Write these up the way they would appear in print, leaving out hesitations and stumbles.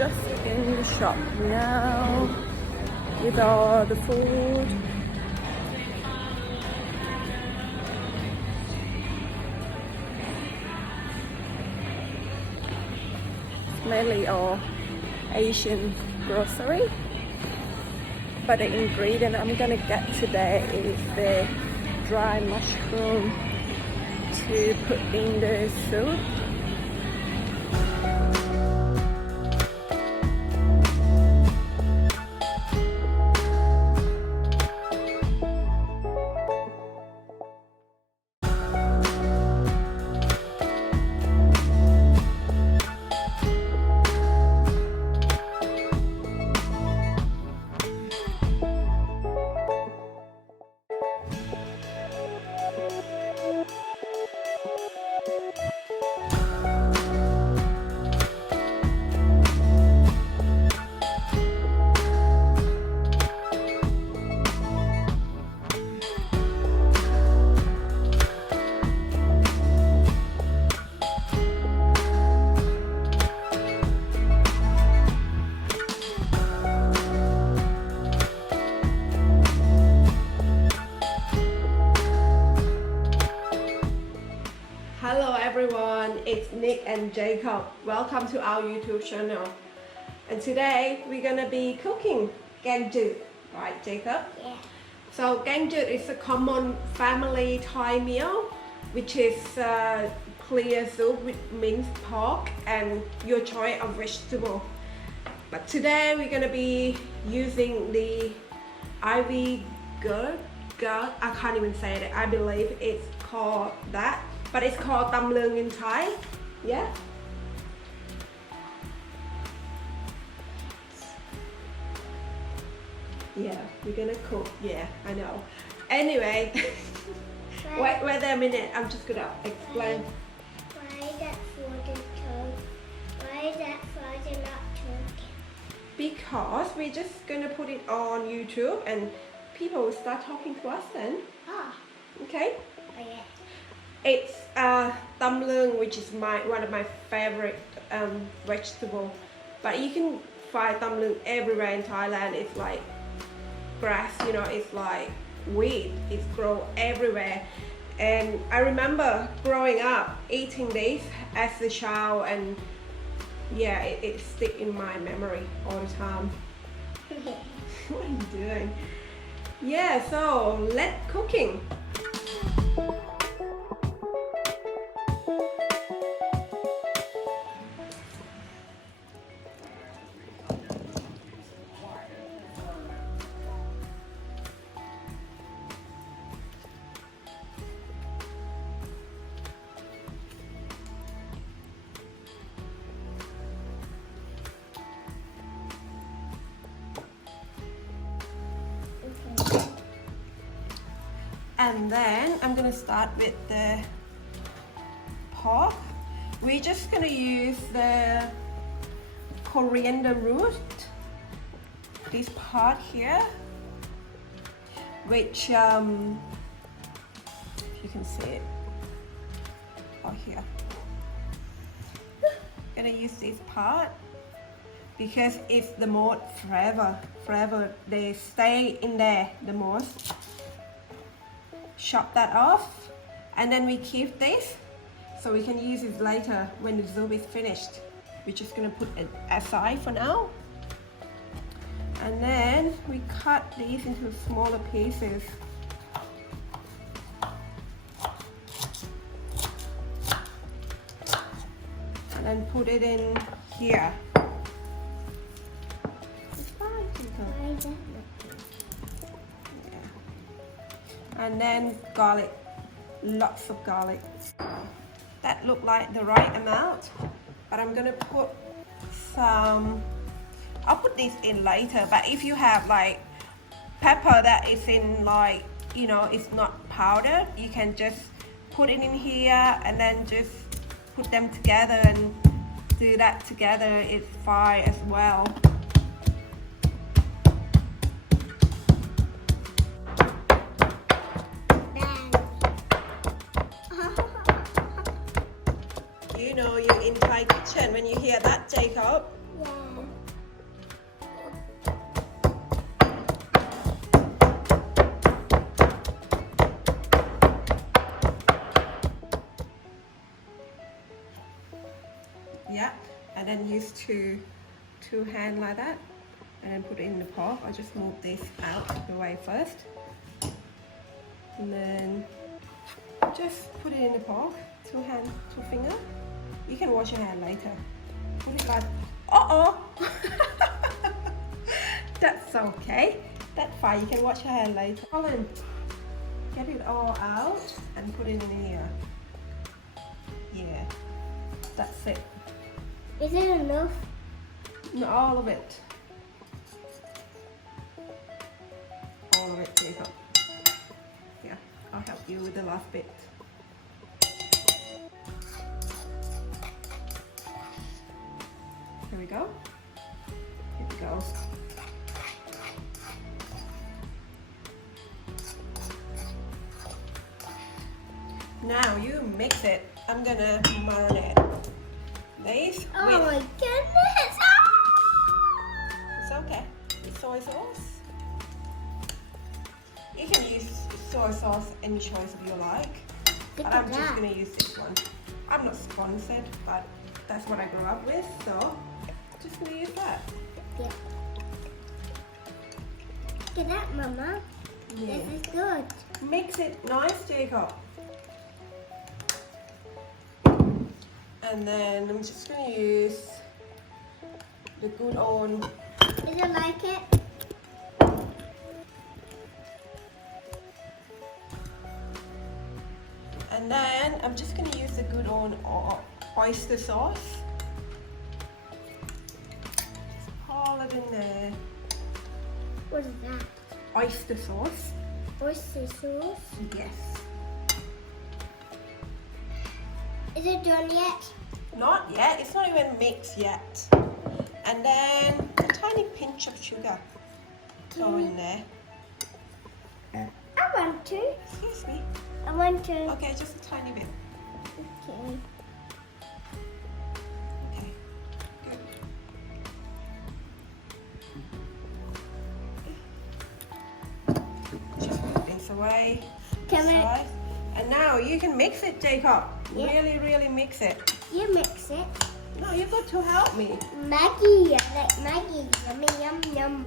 just in the shop now with all the food. It's mainly all Asian grocery, but the ingredient I'm gonna get today is the dry mushroom to put in the soup. Hello everyone, it's Nick and Jacob. Welcome to our YouTube channel. And today we're gonna be cooking Kheang Chuet, right Jacob? Yeah. So Kheang Chuet is a common family Thai meal, which is clear soup with minced pork and your choice of vegetable. But today we're gonna be using the ivy gourd. I can't even say it. I believe it's called that. But it's called tam lương in Thai. Yeah? Yeah, we're gonna cook. Yeah, I know. Anyway, wait a minute. I'm just gonna explain. Why is that frozen toast? Why is that frozen not turkey? Because we're just gonna put it on YouTube and people will start talking to us then. Oh, Okay? yeah. It's tam lương, which is one of my favorite vegetable. But you can find tam lương everywhere in Thailand. It's like grass, you know, it's like weed. It's grow everywhere. And I remember growing up eating this as a child, and yeah, it stick in my memory all the time. What are you doing? Yeah, so let's cooking. And then I'm gonna start with the pork. We're just gonna use the coriander root, this part here, which if you can see it, oh here. Gonna use this part because it's the most forever. They stay in there the most. Chop that off, and then we keep this so we can use it later when the soup is finished. We're just gonna put it aside for now, and then we cut these into smaller pieces. And then put it in here. Why is that And then garlic, lots of garlic. That look like the right amount, but I'm gonna put some, I'll put this in later, but if you have like pepper that is in like, you know, it's not powdered, you can just put it in here and then just put them together and do that together. It's fine as well. You know you're in Thai kitchen when you hear that, Jacob. Yeah. and then use two hands like that, and then put it in the pot. I'll just move this out of the way first, and then just put it in the pot. Two finger. You can wash your hand later. Put it like, That's okay. That's fine. You can wash your hand later. Colin, get it all out and put it in here. Yeah, that's it. Is it enough? Not all of it. All of it, Jacob. Yeah, I'll help you with the last bit. Here we go. Here we go. Now you mix it. I'm gonna marinate this Oh with, my goodness! it's okay, with soy sauce. You can use soy sauce any choice you like, Look but at I'm just that. gonna use this one. I'm not sponsored, but that's what I grew up with, so just gonna use that. Yeah. Look at that, Mama. Yeah. This is good. Mix it nice, Jacob. And then I'm just going to use the good old. Did you like it? And then I'm just going to use the good old oyster sauce. Just pour it in there. What is that? Oyster sauce. Oyster sauce. Yes. Is it done yet? Not yet. It's not even mixed yet. And then a tiny pinch of sugar. Throw in there. I want to. Excuse me. I want to. Okay, just a tiny bit. Okay. Okay. Good. Just put this away. Can we- Aside. And now you can mix it, Jacob. Yeah. Really mix it. You mix it. No, you've got to help me. Maggie, I like Maggie. Yummy, yum, yum.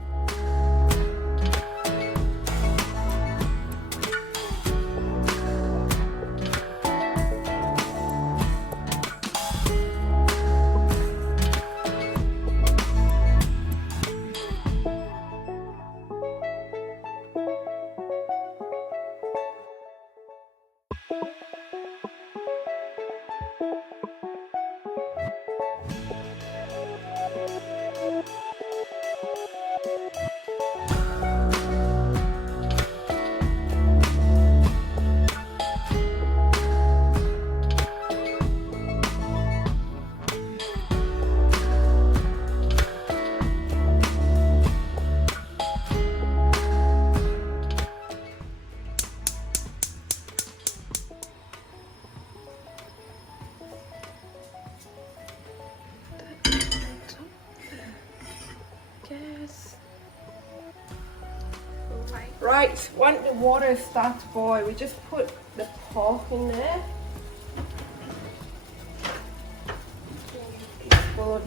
Right, when the water starts to boil, we just put the pork in there. It's good.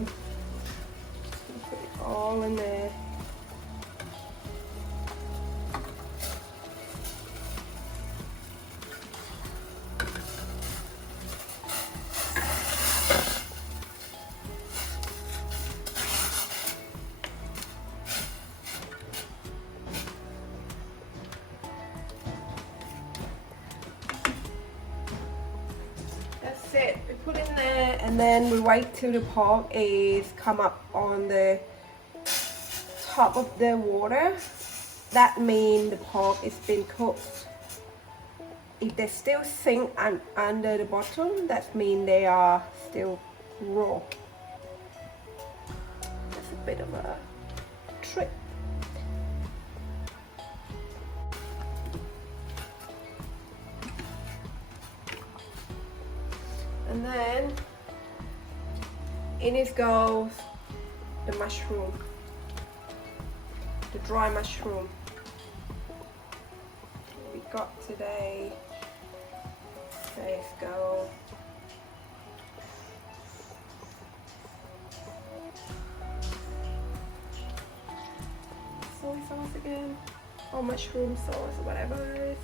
Put it all in there. That's it. We put in there and then we wait till the pork is come up on the top of the water. That means the pork is been cooked. If they still sink under the bottom, that means they are still raw. That's a bit of a trick. And then in it goes the mushroom, the dry mushroom we got today. Let's go. sauce again, or mushroom sauce, or whatever it is.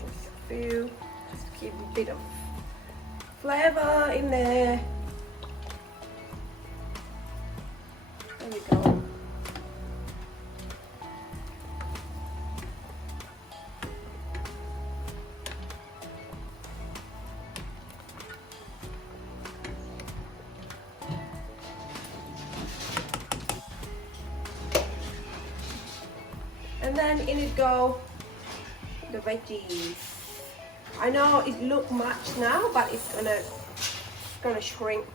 Just a few, just to keep a bit of flavor in there. There we go. And then in it go the veggies. I know it look much now, but it's gonna shrink.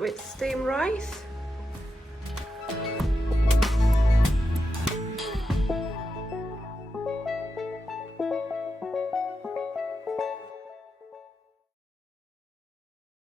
With steamed rice.